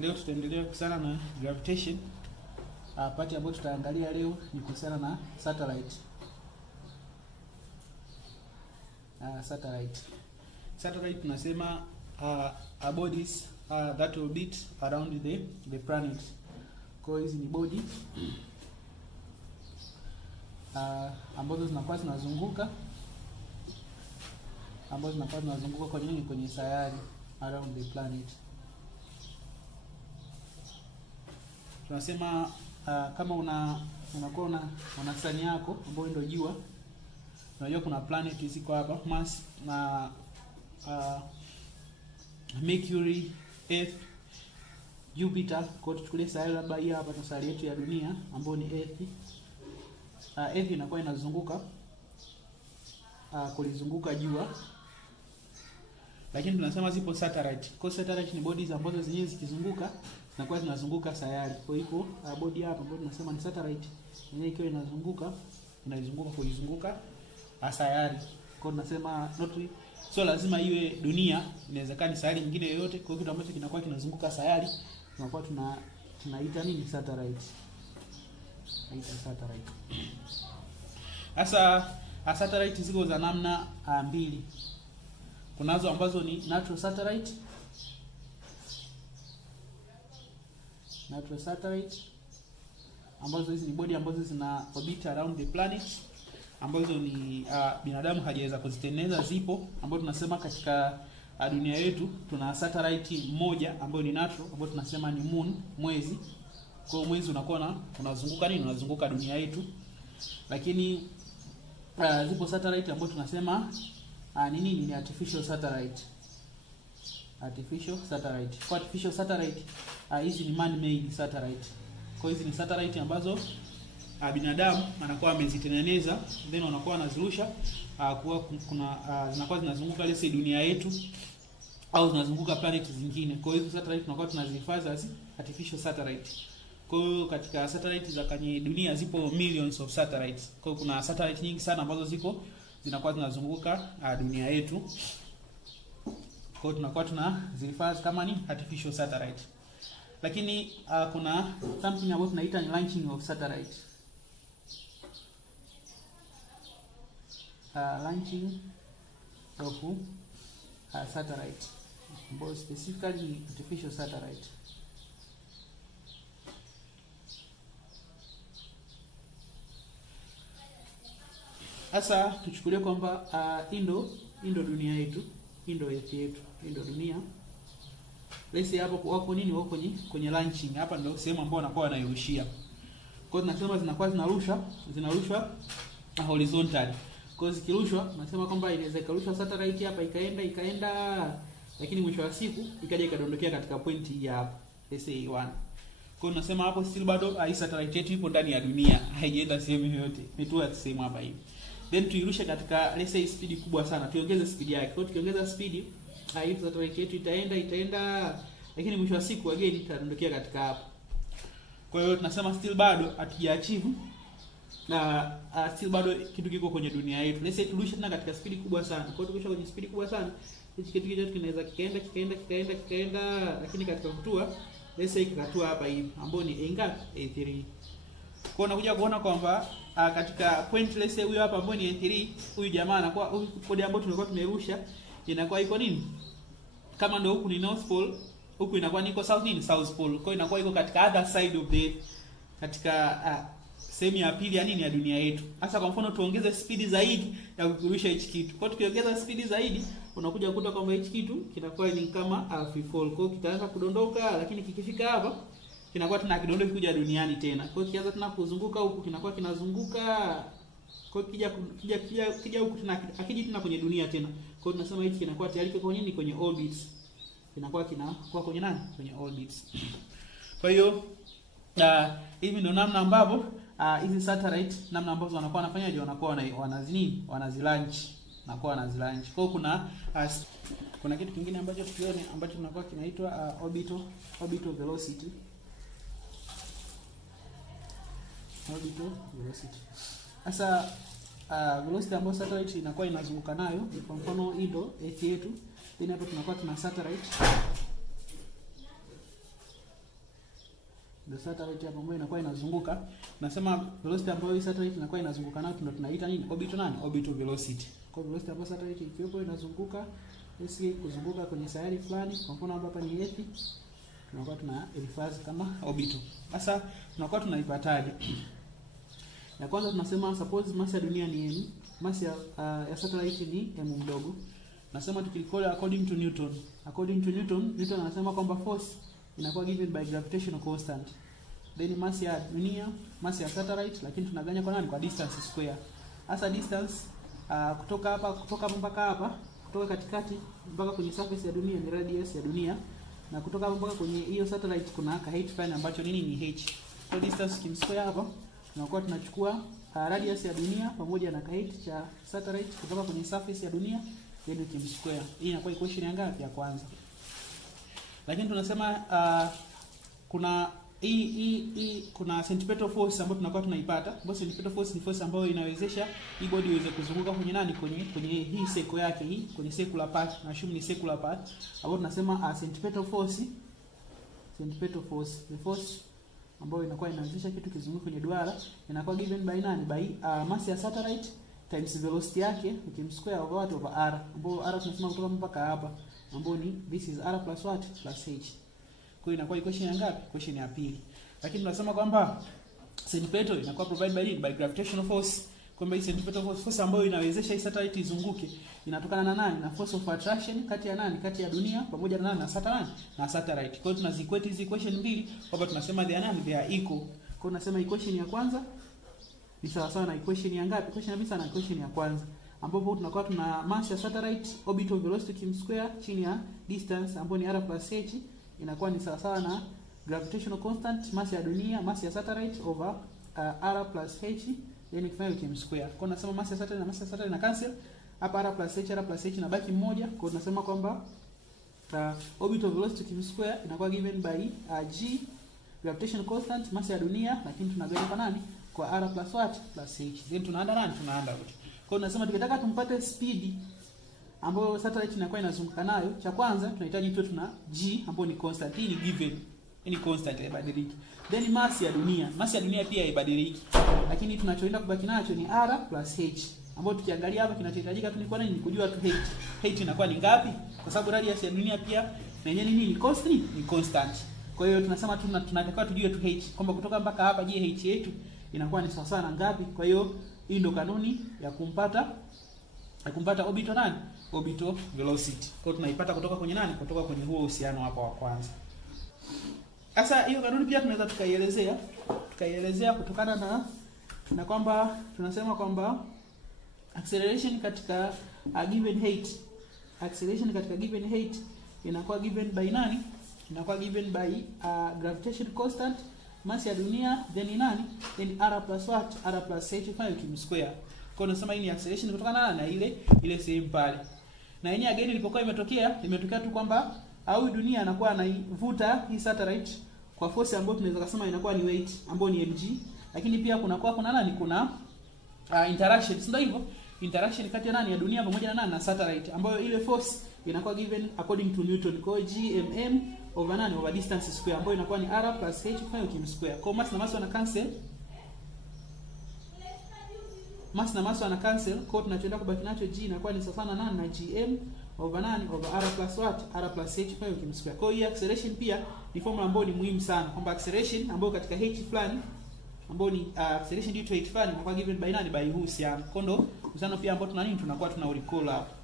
Leo tutaendelea kuhusiana na gravitation. Pati ambayo tutaangalia leo ni kuhusiana na satellite. Satellite tunasema bodies that orbit around the planet. Kwa hizi ni body ambazo zinakuwa zinazunguka kwenye sayari around the planet. Tunasema kama unakuwa una sun yako ambayo ndio jua. Unajua kuna planet ziko hapa, Mars na Mercury, Earth, Jupiter. Kwa tuchukulie sayari labda hii hapa tu sayari yetu ya dunia ambayo ni Earth. Earth inakuwa inazunguka kulizunguka jua. Lakini tunasema zipo satellite. Kwa satellite ni bodies ambazo zenyewe zikizunguka zinakuwa zinazunguka sayari. Kwa hiyo body hapa ambayo tunasema ni satellite, yenyewe ikiwa inazunguka kuizunguka sayari. Kwa tunasema so lazima iwe dunia, inawezekana sayari nyingine yoyote. Kwa hiyo kitu ambacho kinakuwa kinazunguka sayari tunakuwa tunaita nini? Satellite. Satellite. Sasa satellite ziko za namna mbili. Kunazo ambazo ni natural satellite. Ambazo hizi ni body ambazo zina orbit around the planet, ambazo ni binadamu hajaweza kuzitengeneza. Zipo ambazo tunasema katika dunia yetu tuna satellite moja ambayo ni natural, ambayo tunasema ni moon, mwezi. Kwa mwezi unakuwa unazunguka dunia yetu. Lakini zipo satellite ambazo tunasema ni artificial satellite. Kwa artificial satellite hizi ni man made satellite. Kwa hizi ni satellite ambazo binadamu anakuwa amezitengeneza, then wanakuwa wanazirusha zinakuwa zinazunguka lese dunia yetu au zinazunguka planet zingine. Kwa hiyo satellite tunakuwa tunazihifadhi as artificial satellite. Kwa hiyo katika satellite za kwenye dunia zipo millions of satellites. Kwa hiyo kuna satellite nyingi sana ambazo zinakuwa zinazunguka dunia yetu. Kwa hiyo tunakuwa tunazihifadhi kama ni artificial satellite. Lakini kuna something ambayo tunaita ni launching of satellite. Launching of satellite, ambayo specifically ni artificial satellite. Sasa tuchukulie kwamba indo dunia yetu, indo Earth yetu, indo dunia. Let's say hapo wako kwenye launching. Hapa ndio sehemu ambayo wanakuwa wanairushia. Kwa hiyo tunasema zinakuwa zinarushwa horizontal. Kwa hiyo zikirushwa tunasema kwamba inaweza ikarushwa satellite hapa ikaenda, lakini mwisho wa siku ikaja ikadondokea katika pointi ya hapa, let's say 1. Kwa hiyo tunasema hapo still bado hii satellite yetu ipo ndani ya dunia, haijaenda sehemu yoyote. Imetua sehemu hapa hivi. Then tuirushe katika let's say speed kubwa sana. Tuongeze speed yake. Kwa hiyo tukiongeza speed hii satellite yetu itaenda, lakini mwisho wa siku again itadondokea katika hapa. Kwa hiyo tunasema still bado hatujaachieve na still bado kitu kiko kwenye dunia yetu. Let's say turushe tena katika speed kubwa sana. Kwa hiyo tukisha kwenye speed kubwa sana, hichi kitu kidogo kinaweza kikaenda, lakini katika kutua let's say kikatua hapa hivi ambapo ni A3. Kwa unakuja kuona kwamba katika point let's say huyu hapa ambapo ni A3, huyu jamaa anakuwa huyu kodi ambayo tulikuwa tumerusha inakuwa iko nini? Kama ndio huku ni North Pole, huku inakuwa niko South Pole. Kwa hiyo inakuwa iko katika other side of the katika sehemu ya pili ya dunia yetu. Hasa kwa mfano tuongeze speed zaidi ya kurusha hichi kitu. Kwa hiyo tukiongeza speed zaidi unakuja kukuta kwamba hichi kitu kinakuwa ni kama free fall. Kwa hiyo kitaanza kudondoka, lakini kikifika hapa kinakuwa tena kidondoki kuja duniani tena. Kwa hiyo kianza tena kuzunguka huku kinakuwa kinazunguka. Kwa hiyo kija huku tena akiji tena kwenye dunia tena. Kwa hiyo tunasema hichi kinakuwa tayari kiko kwenye orbits. Kinakuwa kwenye kwenye orbits. Kwa hiyo hivi ndio namna ambavyo hizi satellite namna ambazo wanakuwa wanafanyaje, wanakuwa wanazilaunch. Kwa hiyo kuna kitu kingine ambacho tukione ambacho tunakuwa kinaitwa orbital velocity. Sasa velocity ambayo satellite inakuwa inazunguka nayo, kwa mfano hii ndio Earth yetu. Then hapo tunakuwa tuna satellite the satellite hapo ambayo inakuwa inazunguka. Tunasema velocity ambayo hii satellite inakuwa inazunguka nayo ndio tunaita nini? Orbital velocity. Kwa velocity ambayo satellite ikiwepo inazunguka, kuzunguka kwenye sayari fulani, kwa mfano hapa ni Earth, tunakuwa tuna refer kama orbital. Sasa tunakuwa tunaipataje? Ya kwanza tunasema suppose mass ya dunia ni m, mass ya satellite ni m mdogo. Nasema tukicall according to Newton. According to Newton anasema kwamba force inakuwa given by gravitational constant. Then mass ya dunia, mass ya satellite, lakini tunaganya kwa nani? Kwa distance square. Hasa distance kutoka mpaka hapa, kutoka katikati mpaka kwenye surface ya dunia ni radius ya dunia, na kutoka mpaka kwenye hiyo satellite kuna ka height fulani ambacho nini? Ni h. Kwa distance kim square hapa tunakuwa tunachukua radius ya dunia pamoja na ka height cha satellite kutoka kwenye surface ya dunia, then kim square. Hii inakuwa equation ya ngapi? Ya kwanza. Lakini tunasema kuna kuna centripetal force ambayo tunakuwa tunaipata. Ambayo centripetal force ni force ambayo inawezesha hii body iweze kuzunguka kwenye nani? Kwenye hii circle yake hii, kwenye circular path. Na assume ni circular path. Ambayo tunasema centripetal force, the force ambayo inakuwa inawezesha kitu kizunguke kwenye duara inakuwa given by nani? By mass ya satellite times velocity yake kim square over r, ambayo r tunasema kutoka mpaka hapa, ambayo ni this is r plus what? Plus h. Kwa hiyo inakuwa equation ya ngapi? Equation ya pili. Lakini tunasema kwamba centripetal inakuwa provided by gravitational force. Kwamba hii centripetal force ambayo inawezesha hii satellite izunguke inatokana na nani? Na force of attraction kati ya nani? Kati ya dunia pamoja na nani? Na satellite. Kwa hiyo tunaziquate hizi equation mbili, kwamba tunasema they are equal. Kwa hiyo tunasema equation ya kwanza ni sawa sawa na equation ya ngapi? Equation ya pili na equation ya kwanza, ambapo tunakuwa tuna mass ya satellite orbital velocity kim square chini ya distance ambayo ni r plus h, inakuwa ni sawa sawa na gravitational constant mass ya dunia, mass ya satellite over r plus h, then ikifanya kim square. Kwa hiyo nasema mass ya satellite na cancel hapa, r plus h inabaki mmoja. Kwa hiyo tunasema kwamba orbital velocity kim square inakuwa given by g gravitational constant mass ya dunia, lakini tunagawa kwa nani? Kwa r plus what? Plus h. Then tunaanda nani? Tunaanda wote. Kwa hiyo tunasema tukitaka tumpate speed ambayo satellite inakuwa inazunguka nayo, cha kwanza tunahitaji tuwe tuna g ambayo ni constant. Hii ni given. Hii ni constant, haibadiliki. Then mass ya dunia pia haibadiliki. Lakini tunachoenda kubaki nacho ni r plus h, ambayo tukiangalia hapa kinachohitajika tu ni kwa nini? Ni kujua tu h. H inakuwa ni ngapi? Kwa sababu radius ya dunia pia na yenyewe ni constant. Kwa hiyo tunasema tunatakiwa tujue tu h, kwamba kutoka mpaka hapa je, h yetu inakuwa ni sawa na ngapi? Kwa hiyo hii ndio kanuni ya kumpata orbital velocity. Kwa hiyo tunaipata kutoka kwenye nani? Kutoka kwenye huo uhusiano hapa wa kwanza. Sasa hiyo kanuni pia tunaweza tukaielezea kutokana na kwamba tunasema kwamba acceleration katika given height inakuwa given by nani? Inakuwa given by gravitational constant mass ya dunia, then nani? Then r plus what? R plus h kim square. Kwa hiyo nasema hii ni acceleration kutokana na ile sehemu pale. Na yenyewe again ilipokuwa imetokea tu kwamba au dunia anakuwa anaivuta hii satellite kwa force ambayo tunaweza kusema inakuwa ni weight ambayo ni mg, lakini pia kuna nani? Kuna interaction, ndio hivyo, interaction kati ya nani? Ya dunia pamoja na nani? Na satellite, ambayo ile force inakuwa given according to Newton. Kwa hiyo gmm over nani? Over distance square, ambayo inakuwa ni r plus h kim square. Kwa mass na mass wana cancel. Kwa hiyo tunachoenda kubaki nacho g inakuwa ni sawa na nani? Na gm over nani? Over r plus what? R plus h kim square. Kwa hiyo acceleration pia ni formula ambayo ni muhimu sana, kwamba acceleration ambayo katika h fulani ambayo ni acceleration due to height fulani inakuwa given by nani? By uhusiano. Kwa ndo uhusiano pia ambao tunakuwa tuna recall hapo.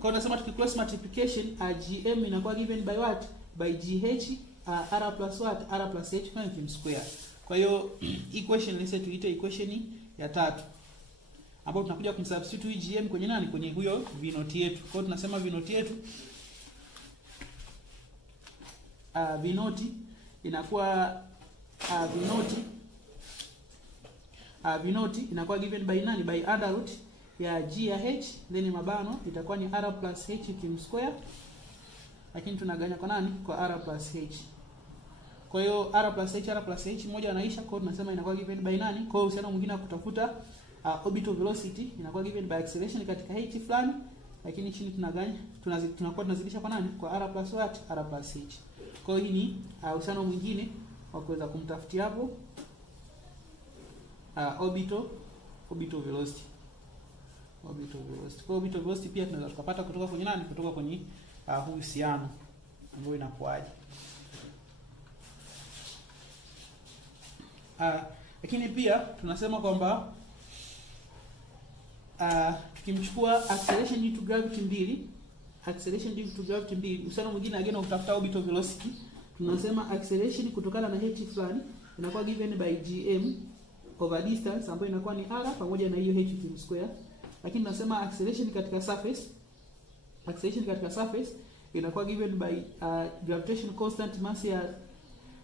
Kwa hiyo tunasema tukicross multiplication gm inakuwa given by what? By gh r plus what? R plus h kim square. Kwa hiyo equation let's say tuite equation ya tatu, ambapo tunakuja kumsubstitute gm kwenye nani? Kwenye huyo v naught yetu. Kwa hiyo tunasema v naught yetu v naught inakuwa v naught inakuwa given by nani? By under root ya g ya h, then mabano itakuwa ni r plus h kim square, lakini tunaganya kwa nani? Kwa r plus h. Kwa hiyo r plus h moja anaisha, kwa hiyo tunasema inakuwa given by nani? Kwa hiyo uhusiano mwingine wa kutafuta orbital velocity inakuwa given by acceleration katika h fulani, lakini chini tunaganya tunakuwa tunazidisha kwa nani? Kwa r plus what? R plus h. Kwa hiyo hii ni uhusiano mwingine wa kuweza kumtafutia hapo orbital velocity. Orbital velocity. Kwa orbital velocity pia tunaweza tukapata kutoka kwenye nani? Kutoka kwenye uhusiano ambao inakuaje. Lakini pia tunasema kwamba tukimchukua acceleration due to gravity mbili, uhusiano mwingine again kutafuta orbital velocity, tunasema acceleration kutokana na h fulani inakuwa given by gm over distance ambayo inakuwa ni r pamoja na hiyo h cube square. Lakini tunasema acceleration katika surface inakuwa given by gravitational constant mass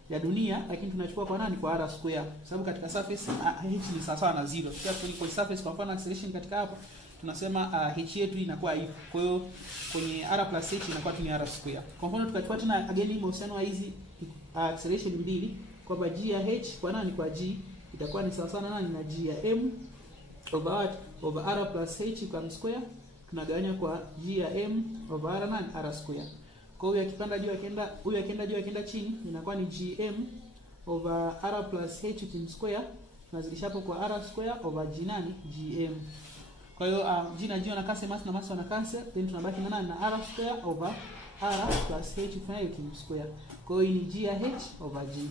ya dunia, lakini tunachukua kwa nani? Kwa r square, sababu katika surface h ni sawa na 0. Pia kwenye surface, kwa mfano acceleration katika hapa tunasema h yetu inakuwa hivi. Kwa hiyo kwenye r plus h inakuwa tu ni r square. Kwa mfano tukachukua tena again mahusiano wa hizi acceleration mbili, kwamba g ya h kwa nani? Kwa g itakuwa ni sawa na nani? Na g ya m over what? Over r plus h kwa square, tunagawanya kwa g ya m over r nani? R square. Kwa hiyo akipanda juu akienda chini inakuwa ni gm over r plus h cube square, tunazidisha hapo kwa r square over g nani? Gm. Kwa hiyo g na g wana cancel, mass na mass wana cancel, then tunabaki na nani? Na r square over r plus h cube square. Kwa hiyo ni g ya h over g,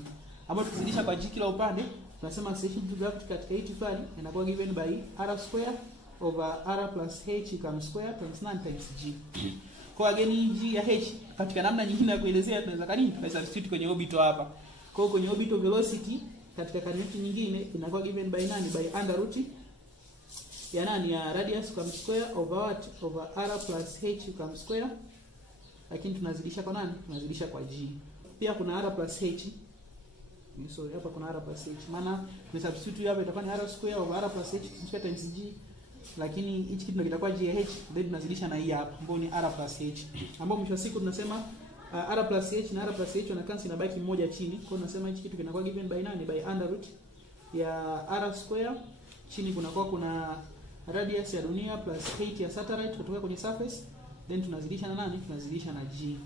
ambapo tukizidisha kwa g kila upande tunasema acceleration due to gravity katika h fulani inakuwa given by r square over r plus h cube square times 9 times g. Kwa again g ya h katika namna nyingine ya kuelezea tunaweza substitute kwenye orbital hapa. Kwa hiyo kwenye orbital velocity katika kanuni nyingine inakuwa given by nani? By under root ya nani? Ya radius cube square over what? Over r plus h cube square. Lakini tunazidisha kwa nani? Tunazidisha kwa g. Pia kuna r plus h. Sorry, hapa kuna r plus h. Maana tumesubstitute hapa itakuwa ni r square over r plus h square times g. Lakini hichi kitu ndio kitakuwa g ya h, then tunazidisha na hii hapa ambayo ni r plus h, ambapo mwisho wa siku tunasema r plus h na r plus h wana cancel, inabaki mmoja chini. Kwa hiyo tunasema hichi kitu kinakuwa given by nani? By under root ya r square, chini kuna radius ya dunia plus height ya satellite kutoka kwenye surface, then tunazidisha na nani? Tunazidisha na g.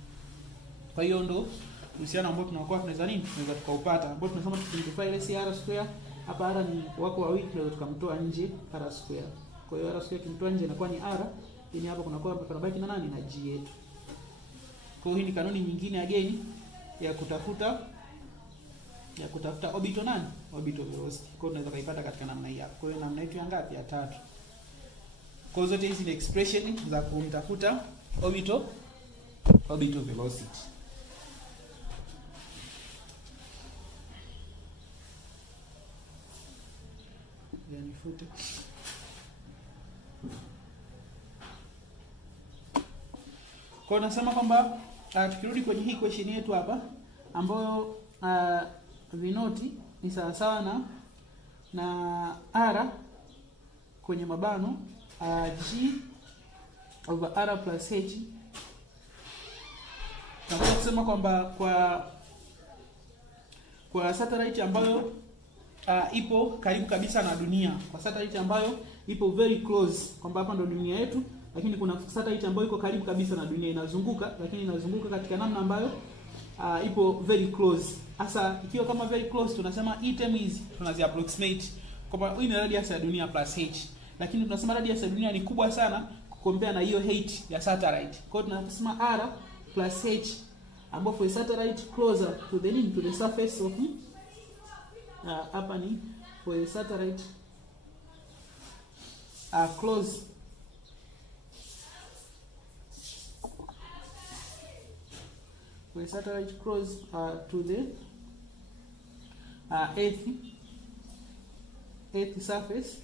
Kwa hiyo ndo uhusiano ambao tunakuwa tunaweza tukaupata, ambao tunasema tukisimplify ile r square hapa, r ni wako wawili, tunaweza tukamtoa nje r square. Kwa hiyo r square kimtoa nje inakuwa ni r, yani hapa kunabaki na nani? Na g yetu. Kwa hiyo hii ni kanuni nyingine again ya kutafuta orbital nani? Orbital velocity. Kwa hiyo tunaweza kuipata katika namna hii hapa. Kwa hiyo namna yetu ya ngapi? Ya 3. Kwa hiyo zote hizi ni expression za kumtafuta orbital velocity. Yani fute. Kwa nasema kwamba tukirudi kwenye hii question yetu hapa ambayo v naught ni sawa na r kwenye mabano g over r plus h. Tunataka kusema kwamba kwa satellite ambayo ipo karibu kabisa na dunia, kwa satellite ambayo ipo very close, kwamba hapa ndo dunia yetu, lakini kuna satellite ambayo iko karibu kabisa na dunia inazunguka, lakini inazunguka katika namna ambayo ipo very close. Hasa ikiwa kama very close tunasema hii term hizi tunazi approximate kwamba hii ni radius ya dunia plus h, lakini tunasema radius ya dunia ni kubwa sana kukompea na hiyo height ya satellite. Kwa hiyo tunasema r plus h, ambapo for satellite closer to the surface of hapa ni for a satellite close to the earth surface,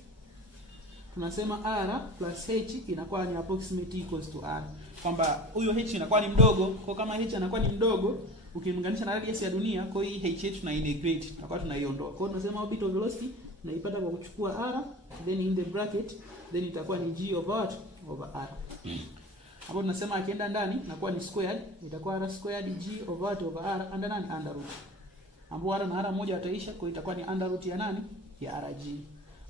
tunasema r plus h inakuwa ni approximate equals to r, kwamba huyo h inakuwa ni mdogo. Kwa kama h anakuwa ni mdogo ukilinganisha na radius ya dunia, kwa hiyo h yetu na integrate tutakuwa tunaiondoa. Kwa hiyo tunasema orbital velocity tunaipata kwa kuchukua r, then in the bracket, then itakuwa ni g over r. Hapo tunasema akienda ndani inakuwa ni squared, itakuwa r squared g over r under nani? Under root. Ambapo r na r moja wataisha, kwa hiyo itakuwa ni under root ya nani? Ya rg.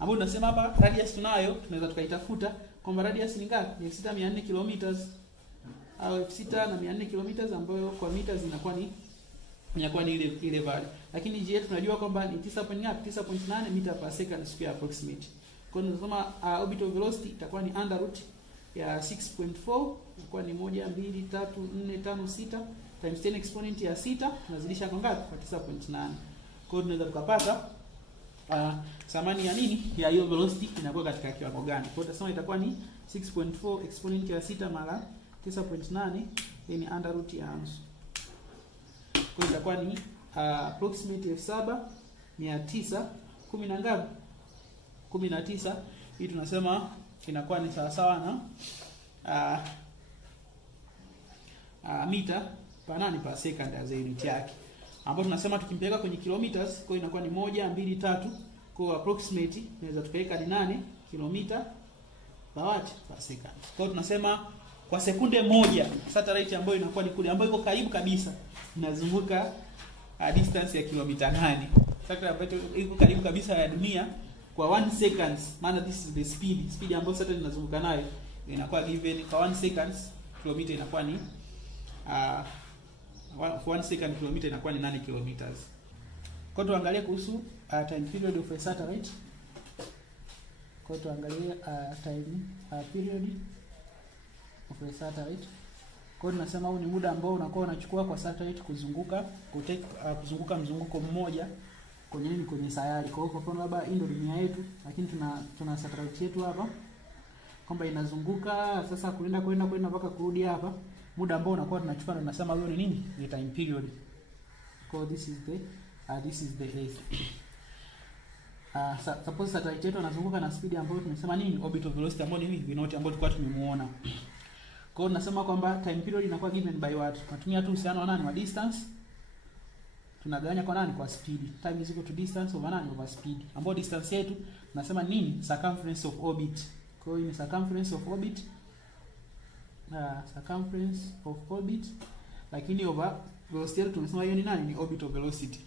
Ambapo tunasema hapa radius tunayo, tunaweza tukaitafuta kwamba radius ni ngapi? Ni 6400 km au 6400 km, ambayo kwa meters inakuwa ni inakuwa ni ile value. Lakini g yetu tunajua kwamba ni 9.8 meter per second square approximate. Kwa hiyo tunasema orbital velocity itakuwa ni under root ya 6.4, itakuwa ni 1 2 3 4 5 6 times 10 exponent ya 6 tunazidisha kwa ngapi? Kwa 9.8. Kwa hiyo tunaweza tukapata thamani ya nini? Ya hiyo velocity inakuwa katika kiwango gani? Kwa hiyo tutasema itakuwa ni 6.4 exponent ya 6 mara 9.8 ni under root ya nusu. Kwa hiyo itakuwa ni approximate 7910 na ngapi? 19. Hii tunasema inakuwa ni sawa sawa na mita per second as unit yake, ambapo tunasema tukimpeleka kwenye kilometers, kwa hiyo inakuwa ni 1 2 3, kwa approximate inaweza tupeleka hadi 8 kilomita per second. Kwa hiyo tunasema kwa sekunde moja satellite ambayo inakuwa ni kule ambayo iko karibu kabisa inazunguka distance ya kilomita 8. Satellite ambayo iko karibu kabisa ya dunia kwa 1 seconds, maana this is the speed ambayo satellite inazunguka nayo, inakuwa given kwa 1 seconds kilomita inakuwa ni for 1 second kilomita inakuwa ni 8 kilometers. Kwa tuangalie kuhusu time period of a satellite. Kwa tuangalie time period of a satellite. Kwa tunasema huu ni muda ambao unakuwa unachukua kwa satellite kuzunguka kuzunguka mzunguko mmoja kwenye sayari. Kwa hiyo kwa mfano labda hii ndio dunia yetu, lakini tuna satellite yetu hapa kwamba inazunguka sasa kwenda mpaka kurudi hapa. Muda ambao unakuwa tunachukua tunasema hiyo ni nini? Ni time period. So this is the Earth. Suppose satellite yetu anazunguka na speed ambayo tumesema nini? Orbital velocity ambayo ni nini? V0 ambayo tulikuwa tumemuona. Kwa hiyo tunasema kwamba time period inakuwa given by what? Tunatumia tu uhusiano wa nani? Wa distance. Tunagawanya kwa nani? Kwa speed. Time is equal to distance over nani? Over speed. Ambayo distance yetu tunasema nini? Circumference of orbit. Kwa hiyo ni circumference of orbit. Circumference of orbit, lakini over velocity tumesema hiyo ni nani? Ni orbital velocity.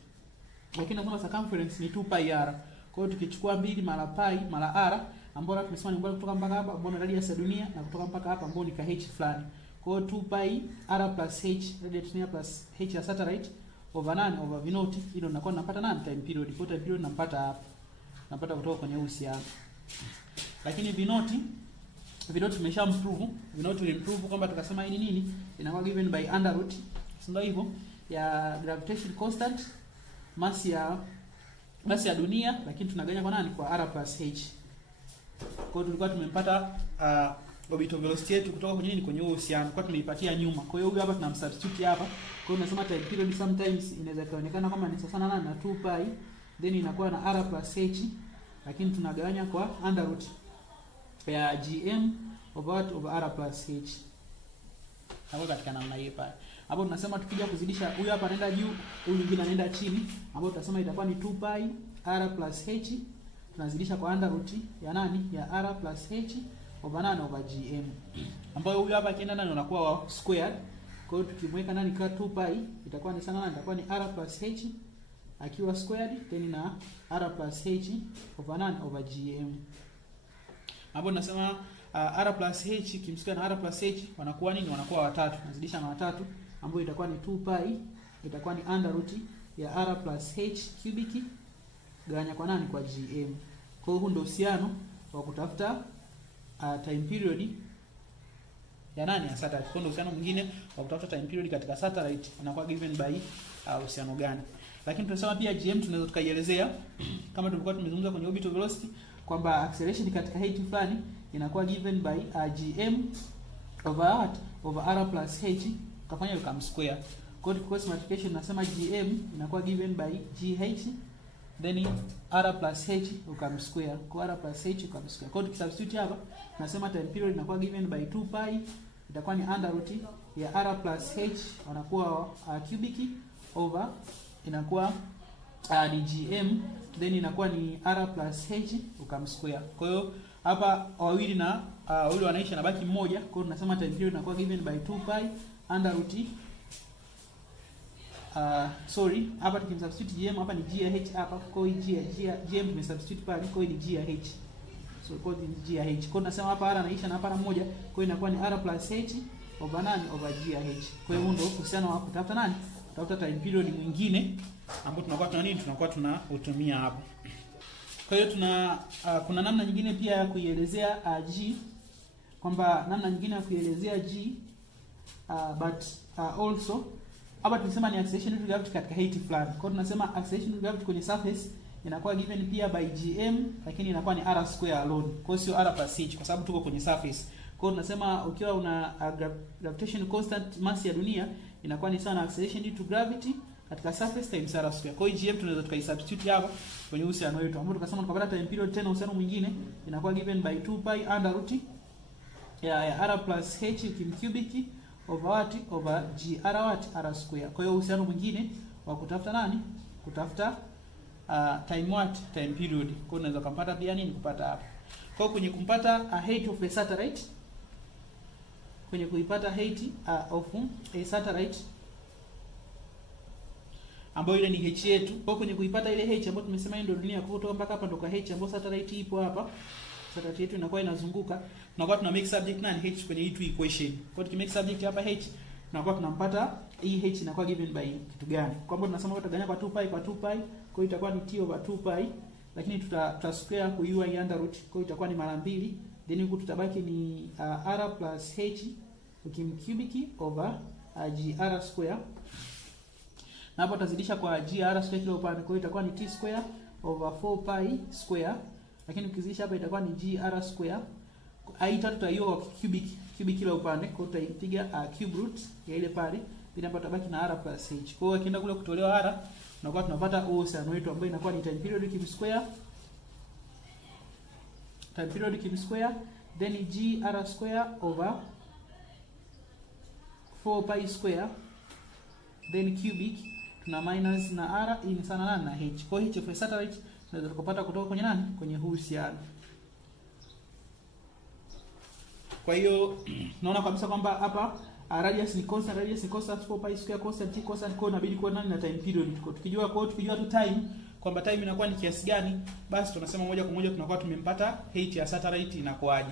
Lakini kama circumference ni 2 pi r. Kwa hiyo tukichukua 2 mara pi mara r, ambapo tumesema ni mbona kutoka mpaka hapa ambao ni radius ya dunia, na kutoka mpaka hapa ambao ni ka h fulani. Kwa hiyo 2 pi r plus h, radius ya dunia plus h ya satellite over nani? Over v0. Hilo tunakuwa tunapata nani? Time period. Kwa time period napata hapa. Napata kutoka kwenye uhusiano. Lakini v0 tumesha improve kwamba tukasema hii ni nini? Inakuwa given by under root, ndio hivyo, ya gravitation constant, mass ya dunia, lakini tunaganya kwa nani? Kwa r plus h. Kwa hiyo tulikuwa tumempata orbital velocity yetu kutoka kwenye nini? Kwenye uhusiano. Kwa tumeipatia nyuma. Kwa hiyo huyu hapa tunamsubstitute hapa. Kwa hiyo tunasema time period sometimes inaweza kaonekana kama ni sawa na 2 pi, then inakuwa na r plus h, lakini tunagawanya kwa under root ya gm over r plus h. Hapo katika namna hiyo pale. Hapo tunasema tukija kuzidisha huyu hapa anaenda juu, huyu mwingine anaenda chini, hapo tutasema itakuwa ni 2 pi r plus h, tunazidisha kwa under root ya nani? Ya r plus h over nani? Over gm. Ambayo huyu hapa akienda nani unakuwa squared. Kwa hiyo tukimweka nani kwa 2 pi itakuwa ni sana nani? Itakuwa ni r plus h akiwa squared, then na r plus h over nani? Over gm. Hapo tunasema r plus h kimsikia na r plus h wanakuwa nini? Wanakuwa watatu. Nazidisha na watatu ambayo itakuwa ni 2 pi, itakuwa ni under root ya r plus h cubic gawanya kwa nani? Kwa gm. Kwa hiyo ndio uhusiano wa kutafuta time period ya nani? Ya satellite. Kwa ndio uhusiano mwingine wa kutafuta time period katika satellite inakuwa given by uhusiano gani. Lakini tunasema pia gm tunaweza tukaielezea kama tulikuwa tumezungumza kwenye orbital velocity kwamba acceleration katika height fulani inakuwa given by gm over r plus h, kafanya ukam square. Kwa hiyo kwa multiplication nasema gm inakuwa given by gh, then r plus h ukam square. Kwa r plus h ukam square. Kwa hiyo tukisubstitute hapa nasema time period inakuwa given by 2 pi, itakuwa ni under root ya r plus h wanakuwa cubic over inakuwa ni gm, then inakuwa ni r plus h ukam square. Kwa hiyo hapa wawili na wale wanaisha na baki mmoja. Kwa hiyo tunasema time period inakuwa given by 2 pi under root hapa tukimsubstitute gm hapa ni gh hapa. Kwa hiyo gm tumesubstitute pale, kwa hiyo ni gh. So kwa hiyo ni gh. Kwa hiyo tunasema hapa r anaisha na hapa na moja, kwa hiyo inakuwa ni r plus h over nani? Over gh. Kwa hiyo ndio uhusiano wa kutafuta nani? kutafuta time period mwingine ambao tunakuwa tuna nini, tunakuwa tunautumia hapo. Kwa hiyo kuna namna nyingine pia ya kuielezea g, kwamba namna nyingine ya kuielezea g but also hapa tunasema ni acceleration due to gravity katika height fulani. Kwa hiyo tunasema acceleration due to gravity kwenye surface inakuwa given pia by gm, lakini inakuwa ni r square alone. Kwa hiyo sio r plus h kwa sababu tuko kwenye surface. Kwa hiyo tunasema ukiwa una gravitational constant mass ya dunia inakuwa ni sawa na acceleration due to gravity katika surface times r square. Kwa hiyo gm tunaweza tukaisubstitute hapa kwenye uhusiano wetu ambao tukasema tukapata time period tena uhusiano mwingine inakuwa given by 2 pi under root ya r plus h cubic over what over gr what r square. Kwa hiyo uhusiano mwingine wa kutafuta nani, kutafuta time what, time period. Kwa hiyo unaweza kumpata pia nini, kupata hapa. Kwa hiyo kwenye kumpata height of a satellite, kwenye kuipata height of a satellite ambayo ile ni h yetu. Kwa hiyo kwenye kuipata ile h ambayo tumesema ndio dunia, kwa kutoka mpaka hapa ndo kwa h ambayo satellite ipo hapa. Satellite yetu inakuwa inazunguka. Tunakuwa tuna make subject nani, h kwenye hii two equation. Kwa hiyo tukimake subject hapa h, tunakuwa tunampata hii h inakuwa given by kitu gani? Kwamba tunasema tutaganya kwa 2 pi kwa 2 pi, kwa hiyo itakuwa ni t over 2 pi, lakini tuta square kwa u under root, kwa hiyo itakuwa ni mara 2, then huku tutabaki ni r plus h cubic over gr square. Na hapo tutazidisha kwa gr square kila upande, kwa hiyo itakuwa ni t square over 4 pi square, lakini ukizidisha hapa itakuwa ni gr square. Hii tatu tutaiona cubic kila upande, kwa hiyo tutaipiga cube root ya ile pale, bila hapa tutabaki na r plus h. Kwa hiyo akienda kule kutolewa r, tunakuwa tunapata uhusiano wetu ambao inakuwa ni time period cube square, time period cube square, then gr square over 4 pi square, then cubic tuna minus na r in sana na h. Kwa hiyo h of a satellite tunaweza tukapata kutoka kwenye nani, kwenye uhusiano. Kwa hiyo tunaona kabisa kwamba hapa radius ni constant, 4 pi square constant, t constant, kwa inabidi kuwa nani na time period. Kwa tukijua tu time kwamba time inakuwa ni kiasi gani, basi tunasema moja kwa moja tunakuwa tumempata height ya satellite inakuaje.